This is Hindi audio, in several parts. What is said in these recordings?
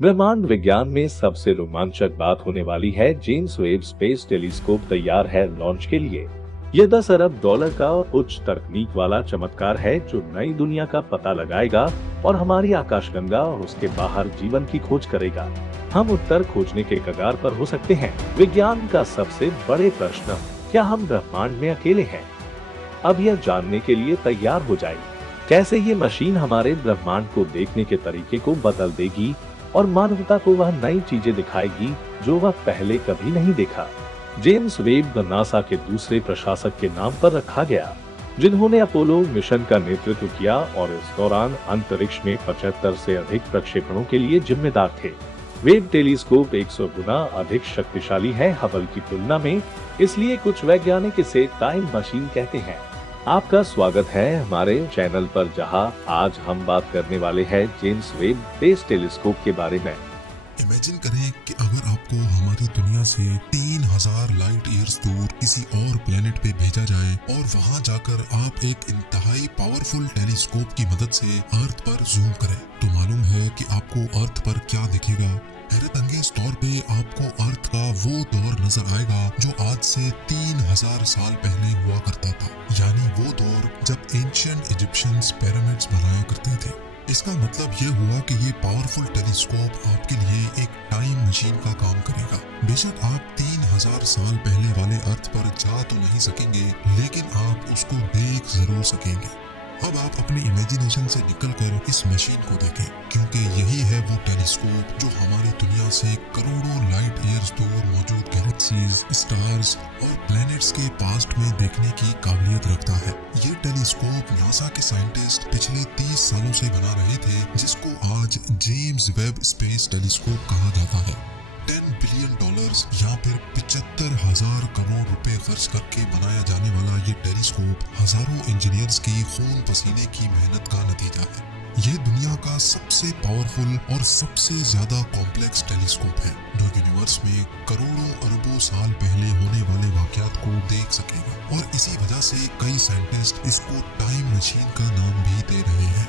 ब्रह्मांड विज्ञान में सबसे रोमांचक बात होने वाली है। जेम्स वेब स्पेस टेलीस्कोप तैयार है लॉन्च के लिए। यह $10 अरब का उच्च तकनीक वाला चमत्कार है जो नई दुनिया का पता लगाएगा और हमारी आकाशगंगा और उसके बाहर जीवन की खोज करेगा। हम उत्तर खोजने के कगार पर हो सकते हैं। विज्ञान का सबसे बड़े प्रश्न, क्या हम ब्रह्मांड में अकेले हैं? अब यह जानने के लिए तैयार हो जाए कैसे ये मशीन हमारे ब्रह्मांड को देखने के तरीके को बदल देगी और मानवता को वह नई चीजें दिखाएगी जो वह पहले कभी नहीं देखा। जेम्स वेब नासा के दूसरे प्रशासक के नाम पर रखा गया, जिन्होंने अपोलो मिशन का नेतृत्व किया और इस दौरान अंतरिक्ष में 75 से अधिक प्रक्षेपणों के लिए जिम्मेदार थे। वेब टेलीस्कोप 100 गुना अधिक शक्तिशाली है हबल की तुलना में, इसलिए कुछ वैज्ञानिक इसे टाइम मशीन कहते हैं। आपका स्वागत है हमारे चैनल पर, जहां आज हम बात करने वाले हैं जेम्स वेब स्पेस टेलीस्कोप के बारे में। इमेजिन करें कि अगर आपको हमारी दुनिया से 3000 लाइट ईयर्स दूर किसी और प्लेनेट पे भेजा जाए और वहां जाकर आप एक इंतहाई पावरफुल टेलीस्कोप की मदद से अर्थ पर जूम करें, तो मालूम है कि आपको अर्थ पर क्या दिखेगा। हैरत अंगेज तौर पे आपको अर्थ का वो दौर नजर आएगा जो आज से 3000 साल पहले हुआ करता था, यानी वो दौर जब एंशिएंट इजिप्शियंस पिरामिड्स बनाया करते थे। इसका मतलब ये हुआ कि ये पावरफुल टेलीस्कोप आपके लिए एक टाइम मशीन का काम करेगा। बेशक आप 3000 साल पहले वाले अर्थ पर जा तो नहीं सकेंगे, लेकिन आप उसको देख जरूर सकेंगे। अब आप अपने इमेजिनेशन से निकलकर इस मशीन को देखें, क्योंकि यही है वो टेलीस्कोप जो हमारी दुनिया से करोड़ों लाइट ईयर्स दूर मौजूद गैलेक्सीज, स्टार्स और प्लैनेट्स के पास्ट में देखने की काबिलियत रखता है। ये टेलीस्कोप नासा के साइंटिस्ट पिछले 30 सालों से बना रहे थे, जिसको आज जेम्स वेब स्पेस टेलीस्कोप कहा जाता है। $10 बिलियन या फिर 75,000 करोड़ रुपए खर्च करके बनाया जाने वाला ये टेलीस्कोप हजारों इंजीनियर्स की खून पसीने की मेहनत का नतीजा है। ये दुनिया का सबसे पावरफुल और सबसे ज्यादा कॉम्प्लेक्स टेलीस्कोप है, जो यूनिवर्स में करोड़ों अरबों साल पहले होने वाले वाकयात को देख सकेगा। और इसी वजह से कई साइंटिस्ट इसको टाइम मशीन का नाम भी दे रहे हैं।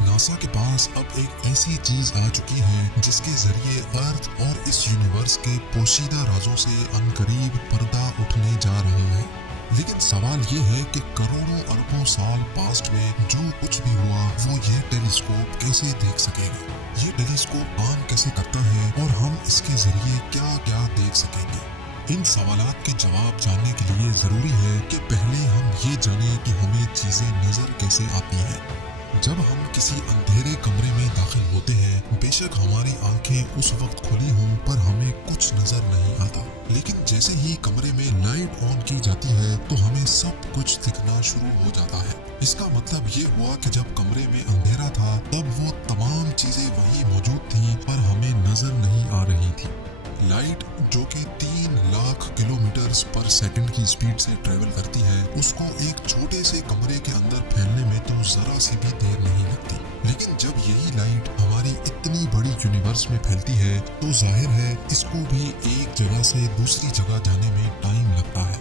नासा के पास अब एक ऐसी चीज आ चुकी है जिसके जरिए अर्थ और इस यूनिवर्स के पोशीदा राजों से अनकरीब पर्दा उठने जा रहे हैं। लेकिन सवाल ये है कि करोड़ों अरबों साल पास्ट में जो कुछ भी हुआ वो ये टेलीस्कोप कैसे देख सकेगा। ये टेलीस्कोप काम कैसे करता है और हम इसके जरिए क्या क्या देख सकेंगे। इन सवालात के जवाब जानने के लिए जरूरी है कि पहले हम ये जाने कि हमें चीजें नजर कैसे आती हैं। जब हम किसी अंधेरे कमरे में दाखिल होते हैं, बेशक हमारी आंखें उस वक्त खुली हों पर हमें कुछ नजर नहीं आता, लेकिन जैसे ही कमरे में लाइट ऑन की जाती है तो हमें सब कुछ दिखना शुरू हो जाता है। इसका मतलब ये हुआ कि जब कमरे में अंधेरा था तब वो तमाम चीजें वहीं मौजूद थीं पर हमें नजर नहीं आ रही थी। लाइट जो कि 3 लाख किलोमीटर पर सेकंड की स्पीड से ट्रेवल करती है, उसको एक छोटे से कमरे के अंदर फैलने में तो जरा सी भी देर नहीं लगती। लेकिन जब यही लाइट हमारी इतनी बड़ी यूनिवर्स में फैलती है तो जाहिर है इसको भी एक जगह से दूसरी जगह जाने में टाइम लगता है।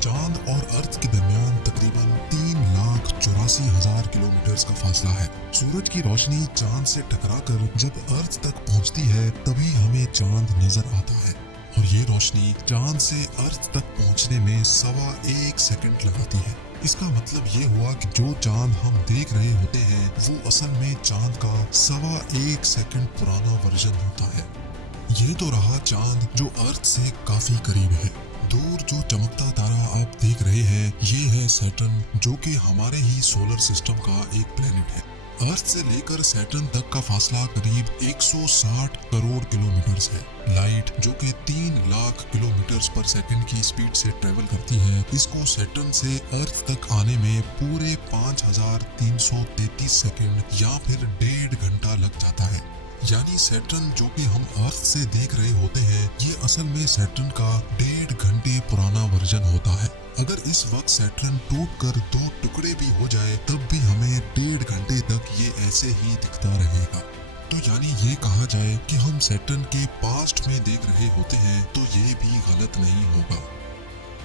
चांद और अर्थ के दरमियान तकरीबन 3,84,000 किलोमीटर का फासला है। सूरज की रोशनी चांद से टकराकर जब अर्थ तक पहुंचती है तभी हमें चांद नजर आता है, और ये रोशनी चांद से अर्थ तक पहुंचने में 1.25 सेकंड लगाती है। इसका मतलब ये हुआ कि जो चांद हम देख रहे होते हैं वो असल में चांद का 1.25 सेकंड पुराना वर्जन होता है। ये तो रहा चांद जो अर्थ से काफी करीब है। दूर जो चमकता तारा आप देख रहे हैं ये है सैटर्न, जो कि हमारे ही सोलर सिस्टम का एक प्लेनेट है। अर्थ से लेकर सैटर्न तक का फासला करीब 160 करोड़ किलोमीटर है। लाइट जो कि 3 लाख किलोमीटर पर सेकंड की स्पीड से ट्रेवल करती है, इसको सैटर्न से अर्थ तक आने में पूरे 5333 सेकंड या फिर 1.5 घंटा लग जाता है। यानी सैटर्न जो कि हम अर्थ से देख रहे होते हैं ये असल में सैटर्न का 1.5 घंटे पुराना वर्जन होता है। अगर इस वक्त सैटर्न टूटकर 2 टुकड़े भी हो जाए तब भी हमें 1.5 घंटे तक ये ऐसे ही दिखता रहेगा। तो यानी ये कहा जाए कि हम सैटर्न के पास्ट में देख रहे होते हैं तो ये भी गलत नहीं होगा।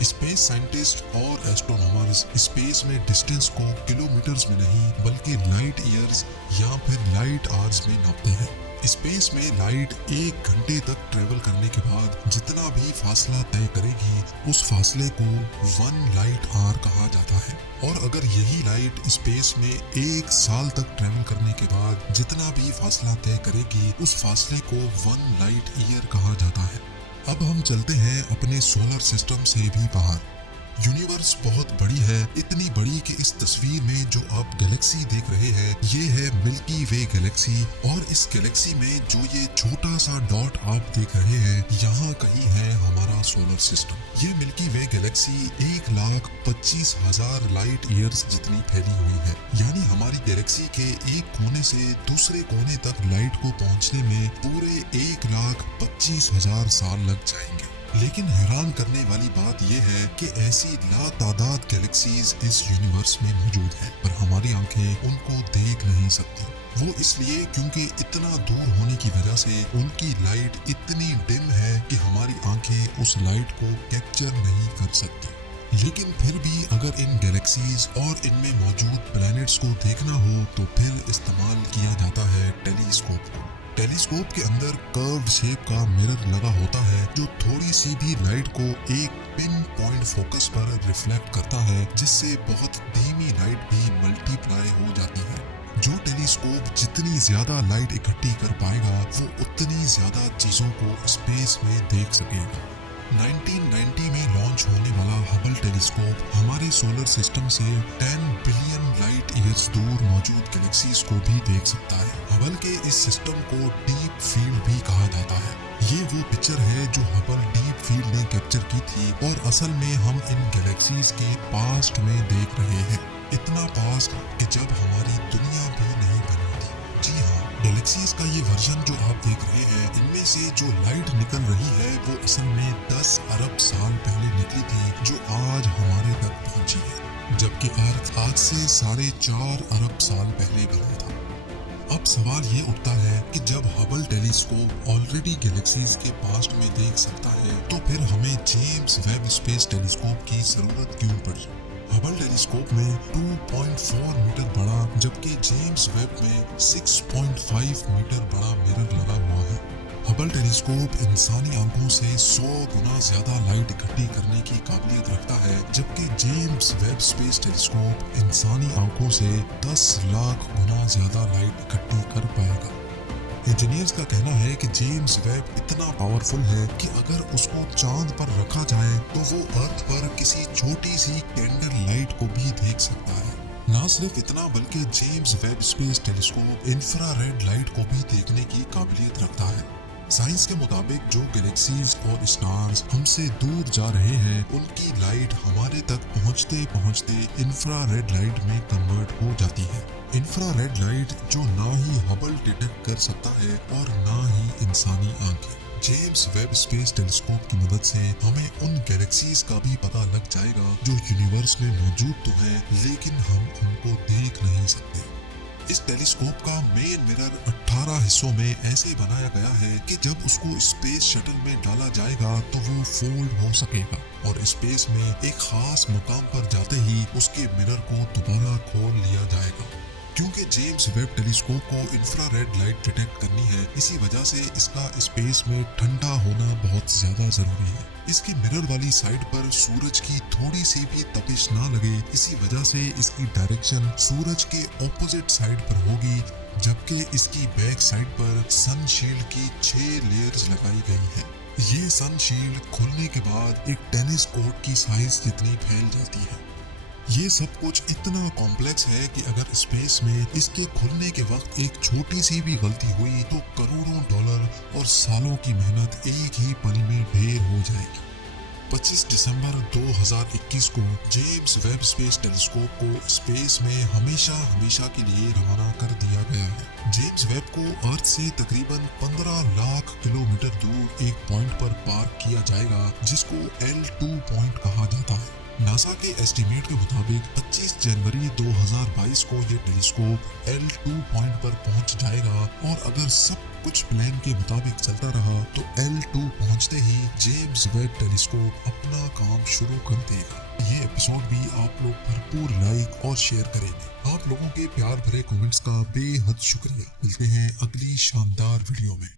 स्पेस साइंटिस्ट और एस्ट्रोनॉमर्स स्पेस में डिस्टेंस को किलोमीटर्स में नहीं बल्कि लाइट ईयर्स या फिर लाइट आवर्स में नापते हैं। स्पेस में लाइट 1 घंटे तक ट्रेवल करने के बाद जितना भी फासला तय करेगी उस फासले को 1 लाइट आवर कहा जाता है। और अगर यही लाइट स्पेस में 1 साल तक ट्रेवल करने के बाद जितना भी फासला तय करेगी उस फासले को 1 लाइट ईयर कहा जाता है। अब हम चलते हैं अपने सोलर सिस्टम से भी बाहर। यूनिवर्स बहुत बड़ी है, इतनी बड़ी कि इस तस्वीर में जो आप गैलेक्सी देख रहे हैं ये है मिल्की वे गैलेक्सी। और इस गैलेक्सी में जो ये छोटा सा डॉट आप देख रहे हैं यहाँ कहीं है हमारा सोलर सिस्टम। ये मिल्की वे गैलेक्सी 1,25,000 लाइट ईयर्स जितनी फैली हुई है। यानी हमारी गैलेक्सी के एक कोने से दूसरे कोने तक लाइट को पहुँचने में पूरे 1,25,000 साल लग जाएंगे। लेकिन हैरान करने वाली बात यह है कि ऐसी लातादाद गैलेक्सीज इस यूनिवर्स में मौजूद है, पर हमारी आंखें उनको देख नहीं सकती। वो इसलिए क्योंकि इतना दूर होने की वजह से उनकी लाइट इतनी डिम है कि हमारी आंखें उस लाइट को कैप्चर नहीं कर सकती। लेकिन फिर भी अगर इन गैलेक्सीज और इनमें मौजूद प्लैनेट्स को देखना हो तो फिर इस्तेमाल किया जाता है टेलीस्कोप। टेलीस्कोप के अंदर कर्व्ड शेप का मिरर लगा होता है जो थोड़ी सी भी लाइट को एक पिन पॉइंट फोकस पर रिफ्लेक्ट करता है, जिससे बहुत धीमी लाइट भी मल्टीप्लाई हो जाती है। जो टेलीस्कोप जितनी ज्यादा लाइट इकट्ठी कर पाएगा वो उतनी ज्यादा चीजों को स्पेस में देख सकेगा। 1990 में लॉन्च होने वाला हबल टेलीस्कोप हमारे सोलर सिस्टम से 10 बिलियन लाइट ईयर्स दूर मौजूद गैलेक्सीज को भी देख सकता है। हबल के इस सिस्टम को डीप फील्ड भी कहा जाता है। ये वो पिक्चर है जो हबल डीप फील्ड ने कैप्चर की थी और असल में हम इन गैलेक्सीज के पास्ट में देख रहे हैं। इतना पास्ट कि जब हमारी दुनिया भी नहीं बनी थी। जी हाँ, गैलेक्सीज का ये वर्जन जो आप देख रहे हैं इनमें से जो लाइट निकल रही है वो असल में 10 अरब साल पहले निकली थी जो आज हमारे तक पहुंची है, जबकि अर्थ आज से 4.5 अरब साल पहले बना था। अब सवाल ये उठता है कि जब हबल टेलीस्कोप ऑलरेडी गैलेक्सीज के पास्ट में देख सकता है तो फिर हमें जेम्स वेब स्पेस टेलीस्कोप की जरूरत क्यों पड़ी। हबल टेलीस्कोप में 2.4 मीटर बड़ा जबकि जेम्स वेब में 6.5 मीटर बड़ा मिरर लगा हुआ है। हबल टेलीस्कोप इंसानी आंखों से 100 गुना ज्यादा लाइट इकट्ठी करने की काबिलियत रखता है, जबकि जेम्स वेब स्पेस टेलीस्कोप इंसानी आंखों से 10 लाख गुना ज्यादा लाइट इकट्ठी कर पाएगा। इंजीनियर्स का कहना है कि जेम्स वेब इतना पावरफुल है कि अगर उसको चांद पर रखा जाए तो वो अर्थ पर किसी छोटी सी कैंडल लाइट को भी देख सकता है। ना सिर्फ इतना बल्कि James Webb space telescope infrared light को भी देखने की काबिलियत रखता है। साइंस के मुताबिक जो गैलेक्सीज और स्टार्स हमसे दूर जा रहे हैं उनकी लाइट हमारे तक पहुंचते पहुंचते इंफ्रारेड लाइट में कन्वर्ट हो जाती है। इंफ्रारेड लाइट जो ना ही हबल डिटेक्ट कर सकता है और ना ही इंसानी आंखें। जेम्स वेब स्पेस टेलीस्कोप की मदद से हमें उन गैलेक्सीज का भी पता लग जाएगा जो यूनिवर्स में मौजूद तो है लेकिन हम उनको देख नहीं सकते। इस टेलीस्कोप का मेन मिरर 18 हिस्सों में ऐसे बनाया गया है कि जब उसको स्पेस शटल में डाला जाएगा तो वो फोल्ड हो सकेगा और स्पेस में एक खास मुकाम पर जाते ही उसके मिरर को दोबारा खोल लिया जाएगा। क्योंकि जेम्स वेब टेलीस्कोप को इंफ्रारेड लाइट डिटेक्ट करनी है, इसी वजह से इसका स्पेस में ठंडा होना बहुत ज्यादा जरूरी है। इसके मिरर वाली साइड पर सूरज की थोड़ी सी भी तपिश ना लगे, इसी वजह से इसकी डायरेक्शन सूरज के ऑपोजिट साइड पर होगी, जबकि इसकी बैक साइड पर सनशील्ड की 6 लेयर्स लगाई गई है। ये सनशील्ड खुलने के बाद एक टेनिस कोर्ट की साइज जितनी फैल जाती है। ये सब कुछ इतना कॉम्प्लेक्स है कि अगर स्पेस में इसके खुलने के वक्त एक छोटी सी भी गलती हुई तो करोड़ों डॉलर और सालों की मेहनत एक ही पल में ढेर हो जाएगी। 25 दिसंबर 2021 को जेम्स वेब स्पेस टेलीस्कोप को स्पेस में हमेशा के लिए रवाना कर दिया गया है। जेम्स वेब को अर्थ से तकरीबन 15 लाख किलोमीटर दूर एक पॉइंट पर पार्क किया जाएगा जिसको L2 पॉइंट कहा जाता है। नासा के एस्टीमेट के मुताबिक 25 जनवरी 2022 को ये टेलीस्कोप L2 पॉइंट पर पहुंच जाएगा और अगर सब कुछ प्लान के मुताबिक चलता रहा तो L2 पहुंचते ही जेम्स वेब टेलीस्कोप अपना काम शुरू कर देगा। ये एपिसोड भी आप लोग भरपूर लाइक और शेयर करेंगे। आप लोगों के प्यार भरे कमेंट्स का बेहद शुक्रिया। मिलते हैं अगली शानदार वीडियो में।